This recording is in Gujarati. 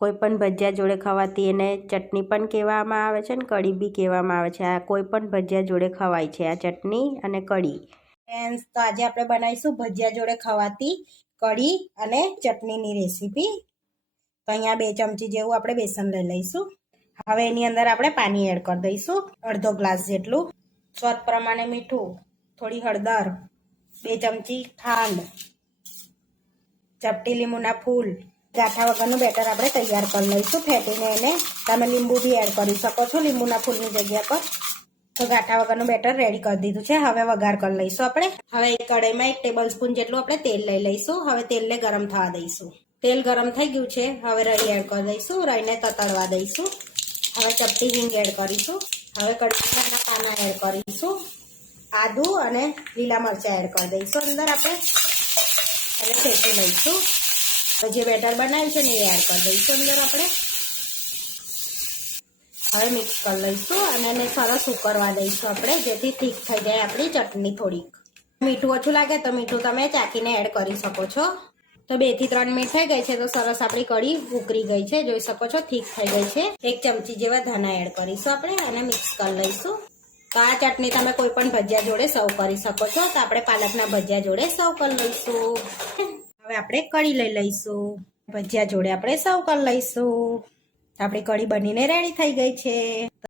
કોઈ પણ ભજીયા જોડે ખવાતી એને ચટણી પણ કહેવામાં આવે છે અને કઢી બી કહેવામાં આવે છે। આ કોઈ પણ ભજીયા જોડે ખવાય છે, આ ચટણી અને કઢી। ફ્રેન્ડ્સ, તો આજે આપણે બનાવીશું ભજીયા જોડે ખવાતી કઢી અને ચટણીની રેસીપી। તો અહીંયા 2 ચમચી જેવું આપણે બેસન લઈ લઈશું। હવે એની અંદર આપણે પાણી એડ કરી દઈશું, અડધો ગ્લાસ જેટલું। સ્વાદ પ્રમાણે મીઠું, થોડી હળદર, 2 ચમચી ખાંડ, ચપટી લીંબુના ફૂલ। ગાંઠા વગરનું બેટર આપણે તૈયાર કરી લઈશું ફેટીને એને। તમે લીંબુ બી એડ કરી શકો છો લીંબુના ફૂલની જગ્યા પર। તો ગાંઠા વગરનું બેટર રેડી કરી દીધું છે। હવે વઘાર કરી લઈશું આપણે। હવે એક કઢાઈમાં 1 ટેબલ સ્પૂન જેટલું આપણે તેલ લઈ લઈશું। હવે તેલને ગરમ થવા દઈશું। તેલ ગરમ થઈ ગયું છે, હવે રાઈ એડ કરી દઈશું। રાઈને તતડવા દઈશું। હવે ચપટી હિંગ એડ કરીશું। હવે કઢી પત્તાના પાના એડ કરીશું। આદુ અને લીલા મરચાં એડ કરી દઈશું અંદર આપણે અને શેકી લઈશું। જે બેટર બનાવ્યું છે ને એ એડ કરી દઈશું અંદર આપણે। હવે મિક્સ કરી લઈશું અને એને સરસ ઉકળવા દઈશું આપણે, જેથી ઠીક થઈ જાય આપણી ચટણી થોડીક। મીઠું ઓછું લાગે તો મીઠું તમે ચાખીને એડ કરી શકો છો। તો 2 થી 3 મિનિટ થઈ ગઈ છે તો સરસ આપણી કઢી ઉકળી ગઈ છે, જોઈ શકો છો ઠીક થઈ ગઈ છે। 1 ચમચી જેવા ધાણા એડ કરીશું આપણે અને મિક્સ કરી લઈશું। તો આ ચટણી તમે કોઈ પણ ભજીયા જોડે સર્વ કરી શકો છો। તો આપણે પાલકના ભજીયા જોડે સર્વ કરી લઈશું। હવે આપણે કઢી લઈ લઈશું, ભજીયા જોડે આપણે સર્વ કરી લઈશું। આપણી કઢી બનીને રેડી થઈ ગઈ છે।